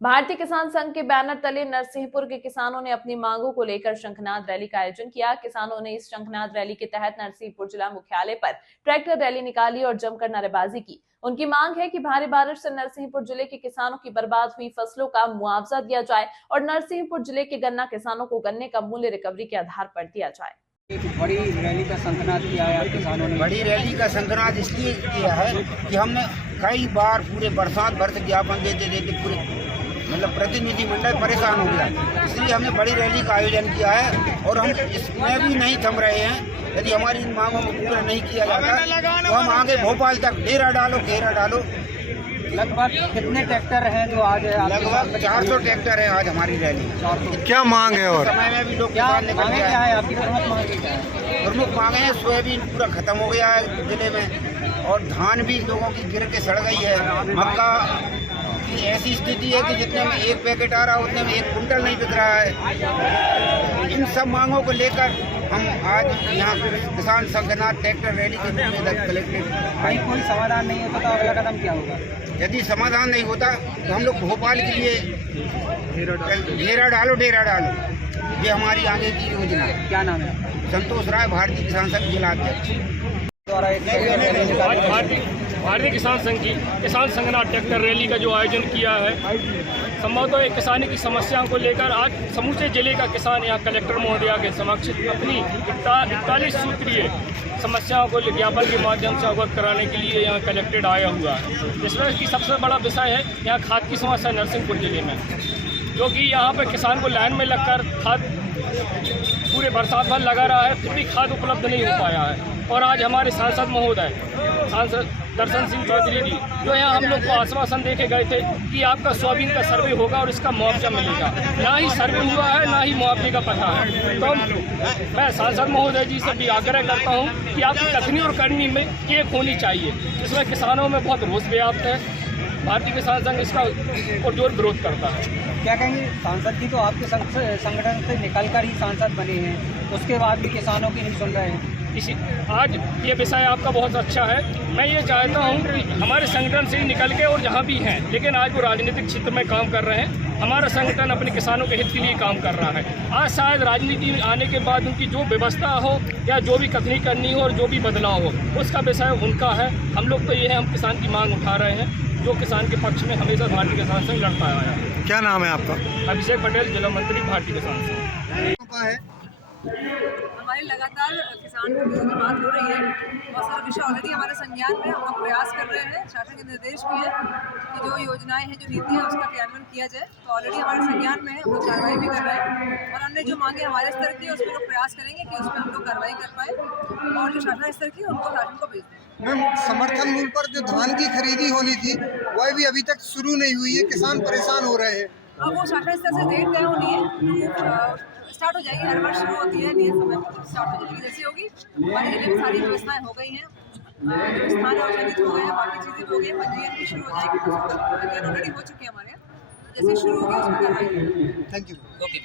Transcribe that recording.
भारतीय किसान संघ के बैनर तले नरसिंहपुर के किसानों ने अपनी मांगों को लेकर शंखनाद रैली का आयोजन किया। किसानों ने इस शंखनाद रैली के तहत नरसिंहपुर जिला मुख्यालय पर ट्रैक्टर रैली निकाली और जमकर नारेबाजी की। उनकी मांग है कि भारी बारिश से नरसिंहपुर जिले के किसानों की बर्बाद हुई फसलों का मुआवजा दिया जाए और नरसिंहपुर जिले के गन्ना किसानों को गन्ने का मूल्य रिकवरी के आधार पर दिया जाए। बड़ी रैली का शंखनाद किया है किसानों ने। बड़ी रैली का शंखनाद इसलिए किया है कि हमने कई बार पूरे बरसात भर से ज्ञापन देते देते पूरे मतलब प्रतिनिधिमंडल परेशान हो गया, इसलिए हमने बड़ी रैली का आयोजन किया है और हम इसमें भी नहीं थम रहे हैं। यदि हमारी इन मांगों को पूरा नहीं किया जाता तो हम आगे भोपाल तक घेरा डालो। लगभग कितने ट्रैक्टर हैं जो आज? लगभग 400 ट्रैक्टर है आज हमारी रैली। क्या मांग है? और समय में भी लोग क्या है आपकी प्रमुख मांग क्या है? प्रमुख मांगे हैं, सोयाबीन पूरा खत्म हो गया है जिले में और धान भी लोगों की गिर के सड़ गई है। मक्का की ऐसी स्थिति है कि जितने में एक पैकेट आ रहा है उतने में एक कुंटल नहीं बिक रहा है। इन सब मांगों को लेकर हम आज यहाँ किसान शंखनाद ट्रैक्टर रैली के रूप में कलेक्टेड। भाई कोई समाधान नहीं होता तो अगला कदम क्या होगा? यदि समाधान नहीं होता तो हम लोग भोपाल के लिए डेरा डालो। ये हमारी आगे की योजना है। क्या नाम है? संतोष राय, भारतीय किसान संघ जिला अध्यक्ष द्वारा भारतीय किसान संघ की किसान शंखनाद ट्रैक्टर रैली का जो आयोजन किया है, संभवतः एक किसानी की समस्याओं को लेकर आज समूचे जिले का किसान यहाँ कलेक्टर महोदया के समक्ष अपनी 41 सूत्रीय समस्याओं को ज्ञापन के माध्यम से अवगत कराने के लिए यहाँ कलेक्टेड आया हुआ है। इसमें की सबसे बड़ा विषय है यहाँ खाद की समस्या नरसिंहपुर जिले में, जो कि यहाँ पर किसान को लाइन में लगकर खाद पूरे बरसात भर लगा रहा है, फिर भी खाद उपलब्ध नहीं हो पाया है। और आज हमारे सांसद महोदय सांसद दर्शन सिंह चौधरी जी जो यहाँ हम लोग को आश्वासन दे के गए थे कि आपका सोयाबीन का सर्वे होगा और इसका मुआवजा मिलेगा, ना ही सर्वे हुआ है ना ही मुआवजे का पता है। तो मैं सांसद महोदय जी से भी आग्रह करता हूँ कि आपकी कथनी और करनी में केक होनी चाहिए। इसमें किसानों में बहुत रोष व्याप्त है। भारतीय किसान संघ इसका पुरजोर विरोध करता है। क्या कहेंगे? सांसद जी तो आपके संगठन से निकलकर ही सांसद बने हैं, उसके बाद भी किसानों की नहीं सुन रहे हैं। आज ये विषय आपका बहुत अच्छा है। मैं ये चाहता हूँ कि हमारे संगठन से ही निकल के और जहाँ भी हैं, लेकिन आज वो राजनीतिक क्षेत्र में काम कर रहे हैं। हमारा संगठन अपने किसानों के हित के लिए काम कर रहा है। आज शायद राजनीति में आने के बाद उनकी जो व्यवस्था हो या जो भी कथनी करनी हो और जो भी बदलाव हो उसका विषय उनका है। हम लोग तो ये है, हम किसान की मांग उठा रहे हैं जो किसान के पक्ष में हमेशा भारतीय किसान संघ लड़ता आया है। क्या नाम है आपका? अभिषेक पटेल, जिला मंत्री, भारतीय किसान संघ। हमारी लगातार किसान की बात हो रही है। बहुत सारे विषय ऑलरेडी हमारे संज्ञान में हम लोग प्रयास कर रहे हैं। शासन के निर्देश भी है कि जो योजनाएं हैं, जो नीति है, उसका क्रियान्वयन किया जाए। तो ऑलरेडी हमारे संज्ञान में है, हम लोग कार्रवाई भी कर रहे हैं और अन्य जो मांगे हमारे स्तर की है उस पर लोग प्रयास करेंगे कि उस पर हम लोग कार्रवाई कर पाए और जो शासन स्तर की उनको शासन को भेज दें। मैम, समर्थन मूल्य पर जो धान की खरीदी होनी थी वह भी अभी तक शुरू नहीं हुई है, किसान परेशान हो रहे हैं। अब वो शासन स्तर से डेट तय होनी है, स्टार्ट हो जाएगी। हर वर्ष शुरू होती है, नियत समय पर स्टार्ट हो जाएगी। जैसी होगी हमारे जिले में सारी व्यवस्थाएं हो गई हैं, जो स्थान है चयनित हो गए हैं, बाकी चीज़ें हो गई, पंजीयन भी शुरू हो जाएगी। पंजीयन ऑलरेडी हो चुके हैं हमारे यहाँ। जैसे शुरू होगी उसमें करवाएंगे। Thank you.